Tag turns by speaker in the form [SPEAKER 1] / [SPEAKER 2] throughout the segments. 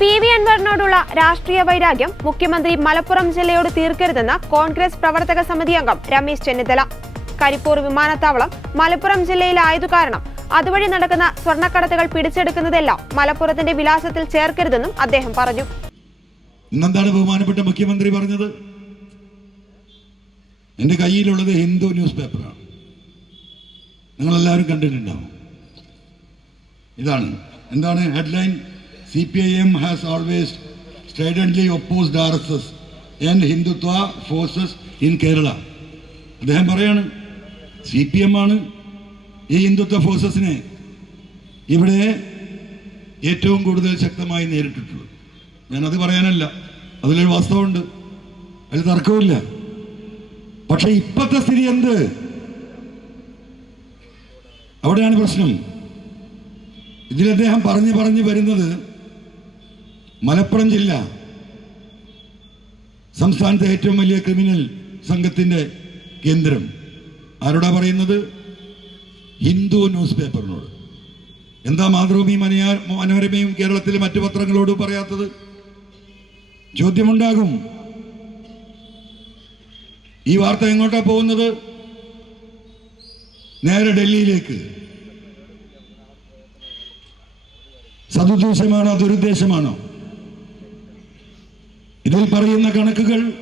[SPEAKER 1] P V അൻവറിനോടുള്ള രാഷ്ട്രീയ വൈരാഗ്യം മുഖ്യമന്ത്രി മലപ്പുറം ജില്ലയോട് തീർക്കരുതെന്ന് കോൺഗ്രസ് പ്രവർത്തക സമിതി അംഗം രമേശ് ചെന്നിത്തല. കരിപ്പൂർ വിമാനത്താവളം മലപ്പുറം ജില്ലയിലായതു കാരണം അതുവഴി നടക്കുന്ന സ്വർണക്കടത്തുകൾ പിടിച്ചെടുക്കുന്നതെല്ലാം മലപ്പുറത്തിന്റെ വിലാസത്തിൽ ചേർക്കരുതെന്നും അദ്ദേഹം പറഞ്ഞു.
[SPEAKER 2] ഇന്നെന്താണ് ബഹുമാനപ്പെട്ട മുഖ്യമന്ത്രി പറഞ്ഞത്? എന്റെ കയ്യിലുള്ളത് ഹിന്ദു ന്യൂസ് പേപ്പറാണ്. നിങ്ങളെല്ലാവരും കണ്ടിട്ടുണ്ടാവും. ഇതാണ്. എന്താണ് headline? C P I M has always steadfastly opposed R S S and Hindutva forces in Kerala അദ്ദേഹം പറയാണ് സി പി എം ആണ് ഈ ഹിന്ദുത്വ ഫോഴ്സസിനെ ഇവിടെ ഏറ്റവും കൂടുതൽ ശക്തമായി നേരിട്ടിട്ടുള്ളത്. ഞാനത് പറയാനല്ല അതിലൊരു വാസ്തവമുണ്ട്. അതിൽ തർക്കമില്ല പക്ഷെ ഇപ്പോഴത്തെ സ്ഥിതി എന്ത്? അവിടെയാണ് പ്രശ്നം. ഇതിൽ അദ്ദേഹം പറഞ്ഞു പറഞ്ഞു വരുന്നത് മലപ്പുറം ജില്ല സംസ്ഥാനത്തെ ഏറ്റവും വലിയ ക്രിമിനൽ സംഘത്തിന്റെ കേന്ദ്രം. ആരോടാ പറയുന്നത്? ഹിന്ദു ന്യൂസ് പേപ്പറിനോട്. എന്താ മാതൃഭൂമി മനയാ മനോരമയും കേരളത്തിലെ മറ്റു പത്രങ്ങളോട് പറയാത്തത്? ചോദ്യമുണ്ടാകും. ഈ വാർത്ത എങ്ങോട്ടാ പോകുന്നത്? നേരെ ഡൽഹിയിലേക്ക്. സതുദ്ദേശമാണോ ദുരുദ്ദേശമാണോ? ഇതിൽ പറയുന്ന കണക്കുകൾ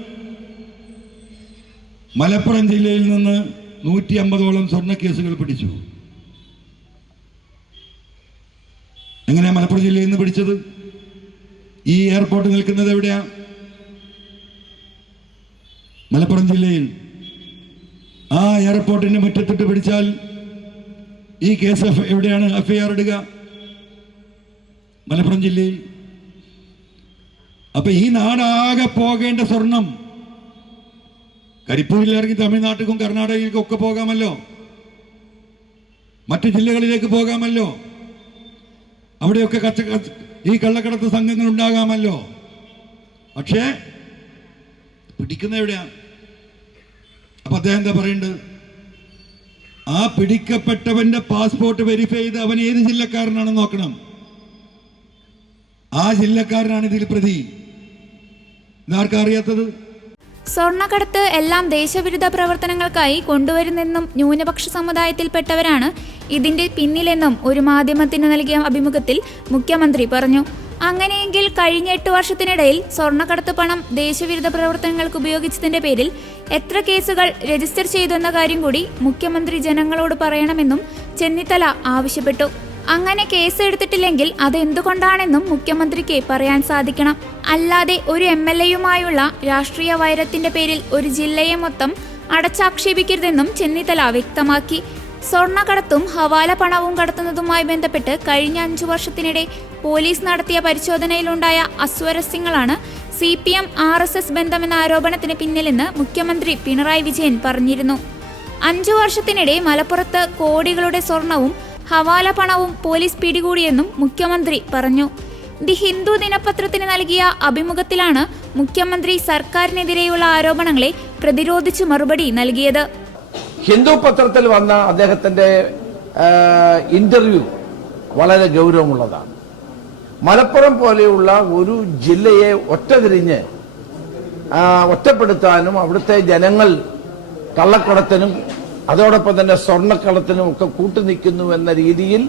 [SPEAKER 2] മലപ്പുറം ജില്ലയിൽ നിന്ന് നൂറ്റി അമ്പതോളം സ്വർണ കേസുകൾ പിടിച്ചു. എങ്ങനെയാ മലപ്പുറം ജില്ലയിൽ നിന്ന് പിടിച്ചത്? ഈ എയർപോർട്ട് നിൽക്കുന്നത് എവിടെയാ? മലപ്പുറം ജില്ലയിൽ. ആ എയർപോർട്ടിന്റെ മുറ്റത്തിട്ട് പിടിച്ചാൽ ഈ കേസ് എവിടെയാണ്? എഫ്ഐആർ ഇടുക. മലപ്പുറം ജില്ലയിൽ. അപ്പൊ ഈ നാടാകെ പോകേണ്ട സ്വർണം കരിപ്പൂരിലിറങ്ങി തമിഴ്നാട്ടിലും കർണാടകയിലേക്കും ഒക്കെ പോകാമല്ലോ. മറ്റു ജില്ലകളിലേക്ക് പോകാമല്ലോ. അവിടെയൊക്കെ കച്ച ഈ കള്ളക്കടത്ത് സംഘങ്ങൾ ഉണ്ടാകാമല്ലോ. പക്ഷേ പിടിക്കുന്ന എവിടെയാണ്? അപ്പൊ അദ്ദേഹം എന്താ പറയേണ്ടത്? ആ പിടിക്കപ്പെട്ടവന്റെ പാസ്പോർട്ട് വെരിഫൈ ചെയ്ത് അവൻ ഏത് ജില്ലക്കാരനാണെന്ന് നോക്കണം. ആ ജില്ലക്കാരനാണ് ഇതിൽ പ്രതി. അറിയാത്തത്?
[SPEAKER 3] സ്വർണക്കടത്ത് എല്ലാം ദേശവിരുദ്ധ പ്രവർത്തനങ്ങൾക്കായി കൊണ്ടുവരുന്നെന്നും ന്യൂനപക്ഷ സമുദായത്തിൽപ്പെട്ടവരാണ് ഇതിന്റെ പിന്നിലെന്നും ഒരു മാധ്യമത്തിന് നൽകിയ അഭിമുഖത്തിൽ മുഖ്യമന്ത്രി പറഞ്ഞു. അങ്ങനെയെങ്കിൽ കഴിഞ്ഞ എട്ട് വർഷത്തിനിടയിൽ സ്വർണക്കടത്ത് പണം ദേശവിരുദ്ധ പ്രവർത്തനങ്ങൾക്ക് ഉപയോഗിച്ചതിന്റെ പേരിൽ എത്ര കേസുകൾ രജിസ്റ്റർ ചെയ്തു എന്ന കാര്യം കൂടി മുഖ്യമന്ത്രി ജനങ്ങളോട് പറയണമെന്നും ചെന്നിത്തല ആവശ്യപ്പെട്ടു. അങ്ങനെ കേസ് എടുത്തിട്ടില്ലെങ്കിൽ അതെന്തുകൊണ്ടാണെന്നും മുഖ്യമന്ത്രിക്ക് പറയാൻ സാധിക്കണം. അല്ലാതെ ഒരു എം എൽ എയുമായുള്ള രാഷ്ട്രീയ വൈരത്തിന്റെ പേരിൽ ഒരു ജില്ലയെ മൊത്തം അടച്ചാക്ഷേപിക്കരുതെന്നും ചെന്നിത്തല വ്യക്തമാക്കി. സ്വർണക്കടത്തും ഹവാല പണവും കടത്തുന്നതുമായി ബന്ധപ്പെട്ട് കഴിഞ്ഞ അഞ്ചു വർഷത്തിനിടെ പോലീസ് നടത്തിയ പരിശോധനയിലുണ്ടായ അസ്വരസ്യങ്ങളാണ് C P M R S S ബന്ധമെന്ന ആരോപണത്തിന് പിന്നിലെന്ന് മുഖ്യമന്ത്രി പിണറായി വിജയൻ പറഞ്ഞിരുന്നു. അഞ്ചു വർഷത്തിനിടെ മലപ്പുറത്ത് കോടികളുടെ സ്വർണവും ഹവാല പണവും പോലീസ് പിടികൂടിയെന്നും മുഖ്യമന്ത്രി പറഞ്ഞു. ദി ഹിന്ദു ദിനപത്രത്തിന് നൽകിയ അഭിമുഖത്തിലാണ് മുഖ്യമന്ത്രി സർക്കാരിനെതിരെയുള്ള ആരോപണങ്ങളെ പ്രതിരോധിച്ച് മറുപടി നൽകിയത്.
[SPEAKER 4] ഹിന്ദു പത്രത്തിൽ വന്ന അദ്ദേഹത്തിന്റെ ഇന്റർവ്യൂ വളരെ ഗൗരവമുള്ളതാണ്. മലപ്പുറം പോലെയുള്ള ഒരു ജില്ലയെ ഒറ്റതിരിഞ്ഞ് തിരിഞ്ഞ് ഒറ്റപ്പെടുത്താനും അവിടുത്തെ ജനങ്ങൾ കള്ളക്കടത്തിനും അതോടൊപ്പം തന്നെ സ്വർണക്കടത്തിനും ഒക്കെ കൂട്ടുനിൽക്കുന്നു എന്ന രീതിയിൽ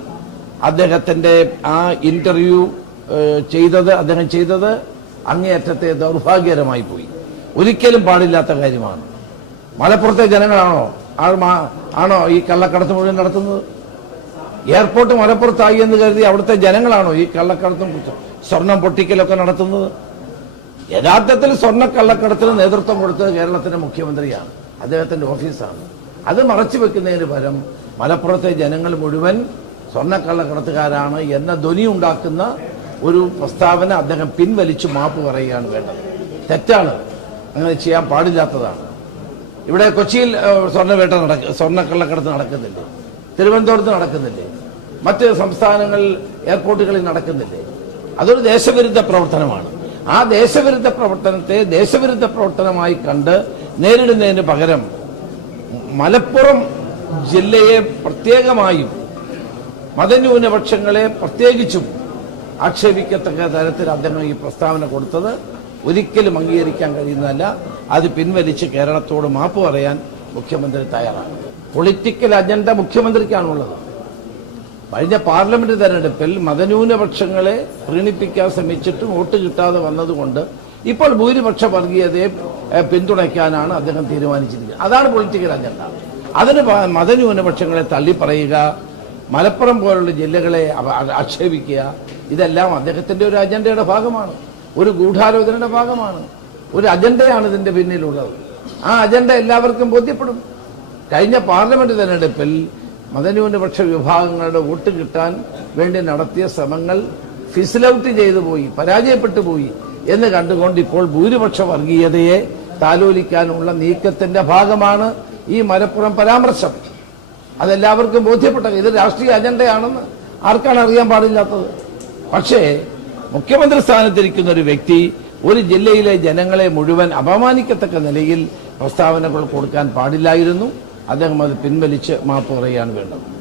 [SPEAKER 4] അദ്ദേഹത്തിന്റെ ആ ഇന്റർവ്യൂ ചെയ്തത് അദ്ദേഹം ചെയ്തത് അങ്ങേയറ്റത്തെ ദൗർഭാഗ്യകരമായി പോയി. ഒരിക്കലും പാടില്ലാത്ത കാര്യമാണ്. മലപ്പുറത്തെ ജനങ്ങളാണോ? ആണോ ഈ കള്ളക്കടത്ത് മുഴുവൻ നടത്തുന്നത്? എയർപോർട്ട് മലപ്പുറത്തായി എന്ന് കരുതി അവിടുത്തെ ജനങ്ങളാണോ ഈ കള്ളക്കടത്തും സ്വർണം പൊട്ടിക്കലൊക്കെ നടത്തുന്നത്? യഥാർത്ഥത്തിൽ സ്വർണ കള്ളക്കടത്തിന് നേതൃത്വം കൊടുത്തത് കേരളത്തിന്റെ മുഖ്യമന്ത്രിയാണ്. അദ്ദേഹത്തിന്റെ ഓഫീസാണ്. അത് മറച്ചു വെക്കുന്നതിന് പരം മലപ്പുറത്തെ ജനങ്ങൾ മുഴുവൻ സ്വർണക്കള്ളക്കടത്തുകാരാണ് എന്ന ധ്വനി ഉണ്ടാക്കുന്ന ഒരു പ്രസ്താവന അദ്ദേഹം പിൻവലിച്ചു മാപ്പ് പറയുകയാണ് വേണ്ടത്. തെറ്റാണ്. അങ്ങനെ ചെയ്യാൻ പാടില്ലാത്തതാണ്. ഇവിടെ കൊച്ചിയിൽ സ്വർണവേട്ട നടക്ക സ്വർണക്കള്ളക്കടത്ത് നടക്കുന്നില്ലേ? തിരുവനന്തപുരത്ത് നടക്കുന്നില്ലേ? മറ്റ് സംസ്ഥാനങ്ങളിൽ എയർപോർട്ടുകളിൽ നടക്കുന്നില്ലേ? അതൊരു ദേശവിരുദ്ധ പ്രവർത്തനമാണ്. ആ ദേശവിരുദ്ധ പ്രവർത്തനത്തെ ദേശവിരുദ്ധ പ്രവർത്തനമായി കണ്ട് നേരിടുന്നതിന് പകരം മലപ്പുറം ജില്ലയെ പ്രത്യേകമായും മതന്യൂനപക്ഷങ്ങളെ പ്രത്യേകിച്ചും ആക്ഷേപിക്കത്തക്ക തരത്തിൽ അദ്ദേഹം ഈ പ്രസ്താവന കൊടുത്തത്. ഒരിക്കലും അംഗീകരിക്കാൻ കഴിയുന്നതല്ല. അത് പിൻവലിച്ച് കേരളത്തോട് മാപ്പ് പറയാൻ മുഖ്യമന്ത്രി തയ്യാറാണ്. പൊളിറ്റിക്കൽ അജണ്ട മുഖ്യമന്ത്രിക്കാണുള്ളത്. കഴിഞ്ഞ പാർലമെന്റ് തെരഞ്ഞെടുപ്പിൽ മതന്യൂനപക്ഷങ്ങളെ പ്രീണിപ്പിക്കാൻ ശ്രമിച്ചിട്ടും വോട്ട് കിട്ടാതെ വന്നതുകൊണ്ട് ഇപ്പോൾ ഭൂരിപക്ഷ വർഗീയതയെ പിന്തുണയ്ക്കാനാണ് അദ്ദേഹം തീരുമാനിച്ചിരിക്കുന്നത്. അതാണ് പൊളിറ്റിക്കൽ അജണ്ട അതിന് മതന്യൂനപക്ഷങ്ങളെ തള്ളിപ്പറയുക മലപ്പുറം പോലുള്ള ജില്ലകളെ ആക്ഷേപിക്കുക ഇതെല്ലാം അദ്ദേഹത്തിന്റെ ഒരു അജണ്ടയുടെ ഭാഗമാണ്. ഒരു ഗൂഢാലോചനയുടെ ഭാഗമാണ്. ഒരു അജണ്ടയാണ് ഇതിന്റെ പിന്നിലുള്ളത്. ആ അജണ്ട എല്ലാവർക്കും ബോധ്യപ്പെടും. കഴിഞ്ഞ പാർലമെന്റ് തെരഞ്ഞെടുപ്പിൽ മതന്യൂനപക്ഷ വിഭാഗങ്ങളുടെ വോട്ട് കിട്ടാൻ വേണ്ടി നടത്തിയ ശ്രമങ്ങൾ ഫിസിലൌട്ട് ചെയ്തു പോയി പരാജയപ്പെട്ടു പോയി എന്ന് കണ്ടുകൊണ്ട് ഇപ്പോൾ ഭൂരിപക്ഷ വർഗീയതയെ താലോലിക്കാനുള്ള നീക്കത്തിന്റെ ഭാഗമാണ് ഈ മലപ്പുറം പരാമർശം. അതെല്ലാവർക്കും ബോധ്യപ്പെട്ട ഇത് രാഷ്ട്രീയ അജണ്ടയാണെന്ന് ആർക്കാണ് അറിയാൻ പാടില്ലാത്തത്? പക്ഷേ മുഖ്യമന്ത്രി സ്ഥാനത്തിരിക്കുന്ന ഒരു വ്യക്തി ഒരു ജില്ലയിലെ ജനങ്ങളെ മുഴുവൻ അപമാനിക്കത്തക്ക നിലയിൽ പ്രസ്താവനകൾ കൊടുക്കാൻ പാടില്ലായിരുന്നു. അദ്ദേഹം അത് പിൻവലിച്ച് മാപ്പ് പറയുകയാണ് വേണ്ടത്.